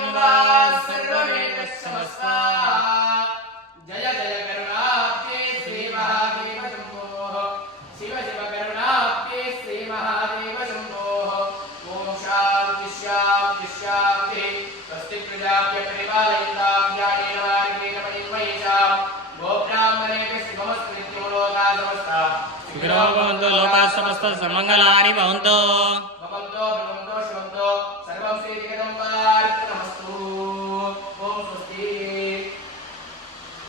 जगदम्बा सर्वमेतत्समस्ता जय जय करुणाब्धे श्री महादेव शम्भो शिव शिव करुणाब्धे श्री महादेव शम्भो ओम शांति शांति शांति स्वस्ति प्रजाभ्य परिपालयन्तां ज्ञानेन वाग्देन महिमयेषां गोब्राह्मणेभ्यः शुभमस्तु नित्यं लोकाः समस्ताः सुखिनो भवन्तु लोकाः समस्ताः समङ्गलानि भवन्तु।